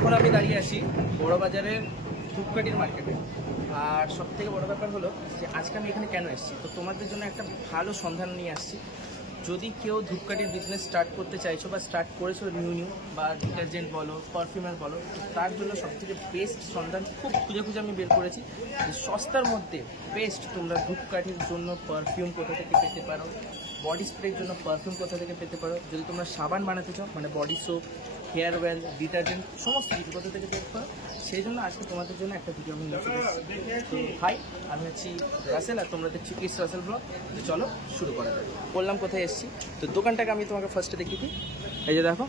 এখন আমি দাঁড়িয়ে আছি বড়বাজারের ধূপকাঠির মার্কেটে। আর সব থেকে বড় ব্যাপার হলো যে আজকে আমি এখানে কেন এসেছি, তো তোমাদের জন্য একটা ভালো সন্ধান নিয়ে আসছি। যদি কেউ ধূপকাঠির বিজনেস স্টার্ট করতে চাইছো বা স্টার্ট করেছো নিউ বা ডিটারজেন্ট বলো, পারফিউমার বলো, তো তার জন্য সবথেকে বেস্ট সন্ধান খুব খুঁজে আমি বের করেছি যে সস্তার মধ্যে বেস্ট তোমরা ধূপকাঠির জন্য পারফিউম কোথা থেকে পেতে পারো, বডি স্প্রের জন্য পারফিউম কোথা থেকে পেতে পারো, যদি তোমরা সাবান বানাতে চাও মানে body soap, hair oil, detergent সমস্ত কিছু কোথা থেকে পেতে পারো, সেই জন্য আজকে তোমাদের জন্য একটা ভিডিও আমি নিয়ে চলে এসেছি। তো হাই, আমি হচ্ছি রাসেল আর তোমরা দেখছি ইটস রাসেল ব্লগ। তো চলো শুরু করা যাক। বললাম কোথায় এসেছি, তো দোকানটাকে আমি তোমাকে ফার্স্টে দেখিয়ে দিই। এই যে দেখো,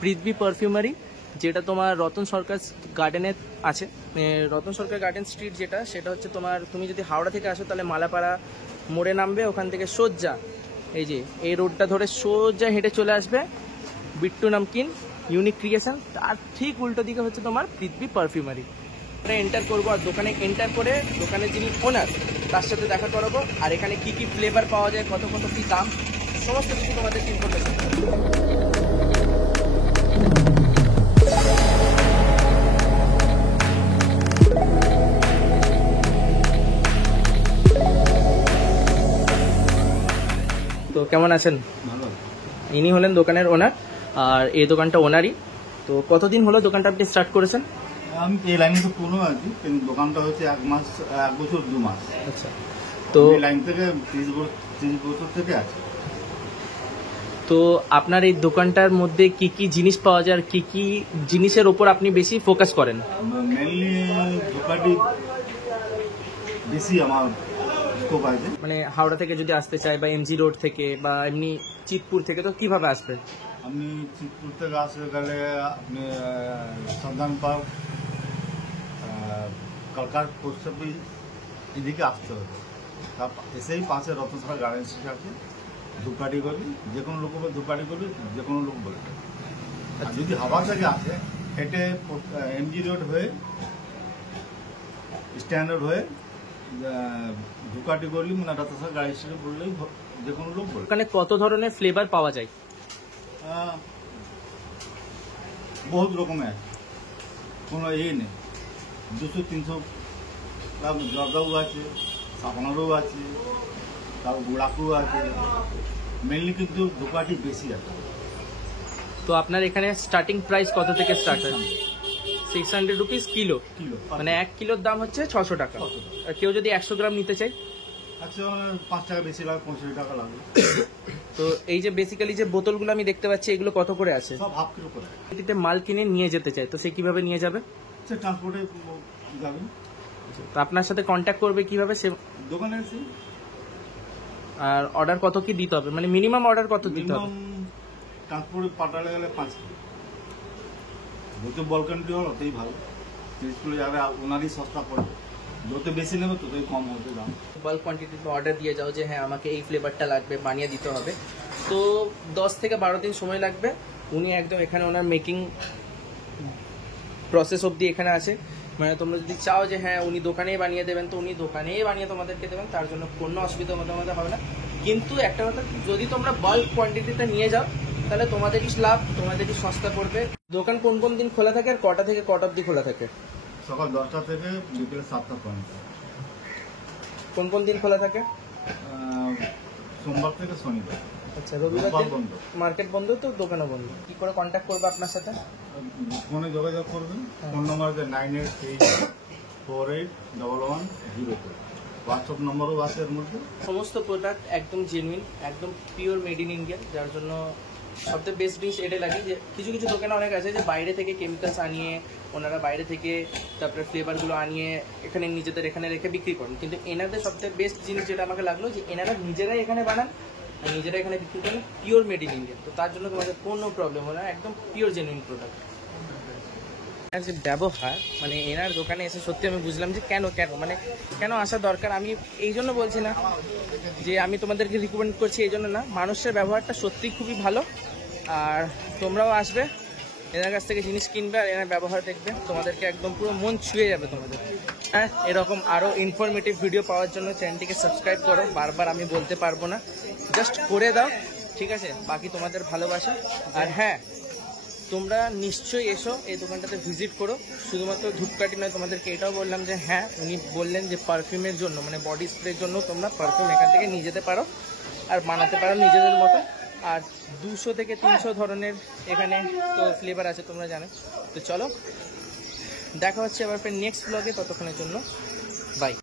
পৃথ্বী পারফিউমারি, যেটা তোমার রতন সরকার গার্ডেনে আছে। রতন সরকার গার্ডেন স্ট্রিট যেটা, সেটা হচ্ছে তোমার, তুমি যদি হাওড়া থেকে আসো তাহলে মালাপাড়া মোড়ে নামবে, ওখান থেকে সোজা এই যে এই রোডটা ধরে সোজা হেঁটে চলে আসবে বিট্টু নামকিন ইউনিক ক্রিয়েশন, তার ঠিক উল্টো দিকে হচ্ছে তোমার পৃথ্বী পারফিউমারি। এটা এন্টার করবো আর দোকানে এন্টার করে দোকানের যিনি ওনার তার সাথে দেখা করাবো, আর এখানে কি কি ফ্লেভার পাওয়া যায়, কত কত কি দাম, সমস্ত কিছু তোমাদের ইনফরমেশন। তো কেমন আছেন? ভালো। ইনি হলেন দোকানের ওনার, আর এই দোকানটা ওনারই। তো কতদিন হলো দোকানটা আপনি স্টার্ট করেছেন? আমি এই লাইনে তো পুরনো আছি, কিন্তু দোকানটা হচ্ছে 1 বছর 2 মাস। আচ্ছা, তো এই লাইন থেকে 30 বছর থেকে আছে। তো আপনার এই দোকানটার মধ্যে কি কি জিনিস পাওয়া যায় আর কি কি জিনিসের উপর আপনি বেশি ফোকাস করেন? মেনলি ধূপকাঠি বেশি আমার স্কোপ আছে। মানে হাওড়া থেকে যদি আসতে চাই বা এমজি রোড থেকে বা এমনি চিতপুর থেকে, তো কিভাবে আসবে? আমি চিতপুর থেকে আসতে গেলে আপনি সন্ধান পার্ক, কলকাতা পোস্ট অফিস এদিকে আসতে হবে। তার এসেই পাশে রতন সরকার গার্ডেন স্ট্রিট আছে। ধূপকাঠি করবি, যে কোনো লোক ধূপকাঠি করবি, যে কোনো লোক বলবে। আর যদি হাওড়া থেকে আসে, হেঁটে এমজি রোড হয়ে স্ট্যান্ডার্ড হয়ে ধূপকাঠি করলি মানে রতন সরকার গার্ডেন স্ট্রিট বললেই যে কোনো লোক বলবে। ওখানে কত ধরনের ফ্লেভার পাওয়া যায়? বহুত রকমের আছে, কোনো নেই। 200-300 জর্দাও আছে, সাবানারও আছে, তারপর গুড়াকু আছে। মেনলি কিন্তু ধূপকাঠি বেশি আছে। তো আপনার এখানে স্টার্টিং প্রাইস কত থেকে স্টার্ট হয়? 600 রুপিস কিলো। মানে 1 কিলোর দাম হচ্ছে 600 টাকা। আর কেউ যদি 100 গ্রাম নিতে চাই? 5 টাকা বেশি লাগে, 65 টাকা লাগে। তো এই যে বেসিক্যালি যে বোতলগুলো আমি দেখতে পাচ্ছি, এগুলো কত করে আছে? সব হাফ কিলো করে। এটিতে মাল কিনে নিয়ে যেতে চাই, তো সে কিভাবে নিয়ে যাবে? সে ট্রান্সপোর্টে যাবে। তো আপনার সাথে কন্ট্যাক্ট করবে কিভাবে? সে দোকানে এসে। আর অর্ডার কত কি দিতে হবে, মানে মিনিমাম অর্ডার কত দিতে হবে? ট্রান্সপোর্টে পাঠালে গেলে 5 কিলো। যত বল কোয়ান্টিটি হলো ততই ভালো। 30 কিলো যাবে, ওনারই সস্তা পড়বে। যত বেশি নেবে ততই কম হবে দাম। বাল্ক কোয়ান্টিটিতে অর্ডার দিয়ে যাও যে হ্যাঁ আমাকে এই ফ্লেভারটা লাগবে, বানিয়ে দিতে হবে। তো 10 থেকে 12 দিন সময় লাগবে। উনি একদম এখানে ওনার মেকিং প্রসেস অবধি এখানে আছে। মানে তোমরা যদি চাও যে হ্যাঁ উনি দোকানেই বানিয়ে দেবেন, তো উনি দোকানেই বানিয়ে তোমাদেরকে দেবেন, তার জন্য কোনো অসুবিধা মধ্যে হবে না। কিন্তু একটা কথা, যদি তোমরা বাল্ক কোয়ান্টিটিতে নিয়ে যাও তাহলে তোমাদেরই লাভ, তোমাদেরই সস্তা পড়বে। দোকান কোন কোন দিন খোলা থাকে আর কটা থেকে কটা অবধি খোলা থাকে? সকাল 10টা থেকে বিকেল 7টা পর্যন্ত। কোন কোন দিন খোলা থাকে? সোমবার থেকে শনিবার। আচ্ছা, রবিবার বন্ধ, মার্কেট বন্ধ, তো দোকানও বন্ধ। কি করে কন্ট্যাক্ট করবে আপনার সাথে? ফোনে যোগাযোগ করবেন। ফোন নম্বর আছে 9838481102। হোয়াটসঅ্যাপ নম্বরও আছে এর মধ্যে। সমস্ত প্রোডাক্ট একদম জেনুইন, একদম পিওর মেড ইন ইন্ডিয়া, যার জন্য সবথেকে বেস্ট জিনিস এটাই লাগে যে কিছু কিছু দোকানে অনেক আছে যে বাইরে থেকে কেমিক্যালস আনিয়ে ওনারা বাইরে থেকে তারপরে ফ্লেভারগুলো আনিয়ে এখানে নিজেদের এখানে রেখে বিক্রি করেন, কিন্তু এনাদের সবথেকে বেস্ট জিনিস যেটা আমাকে লাগলো যে এনারা নিজেরাই এখানে বানান, নিজেরা এখানে বিক্রি করেন, পিওর মেড ইন ইন্ডিয়া। তো তার জন্য তোমাদের কোনো প্রবলেম হবে না, একদম পিওর জেনুইন প্রোডাক্ট। এনার যে ব্যবহার, মানে এনার দোকানে এসে সত্যি আমি বুঝলাম যে কেন আসা দরকার। আমি এই জন্য বলছি না যে আমি তোমাদেরকে রিকমেন্ড করছি, এই জন্য না, মানুষের ব্যবহারটা সত্যি খুবই ভালো। আর তোমরাও আসবে, এনার কাছ থেকে জিনিস কিনবে আর এনার ব্যবহার দেখবে, তোমাদেরকে একদম পুরো মন ছুঁয়ে যাবে তোমাদের। হ্যাঁ, এরকম আরও ইনফরমেটিভ ভিডিও পাওয়ার জন্য চ্যানেলটিকে সাবস্ক্রাইব করো। বারবার আমি বলতে পারবো না, জাস্ট করে দাও, ঠিক আছে? বাকি তোমাদের ভালোবাসা। আর হ্যাঁ, তোমরা নিশ্চয়ই এসো এই দোকানটাতে ভিজিট করো। শুধুমাত্র ধূপকাঠি নয়, তোমাদেরকে এটাও বললাম যে হ্যাঁ, উনি বললেন যে পারফিউমের জন্য মানে বডি স্প্রের জন্য তোমরা পারফিউম এখান থেকে নিয়ে যেতে পারো আর বানাতে পারো নিজেদের মতো। আর 200 থেকে 300 ধরনের এখানে তো ফ্লেভার আছে তোমরা জানো। তো চলো দেখা হচ্ছে আবার ফের নেক্সট ব্লগে, ততক্ষণের জন্য বাই।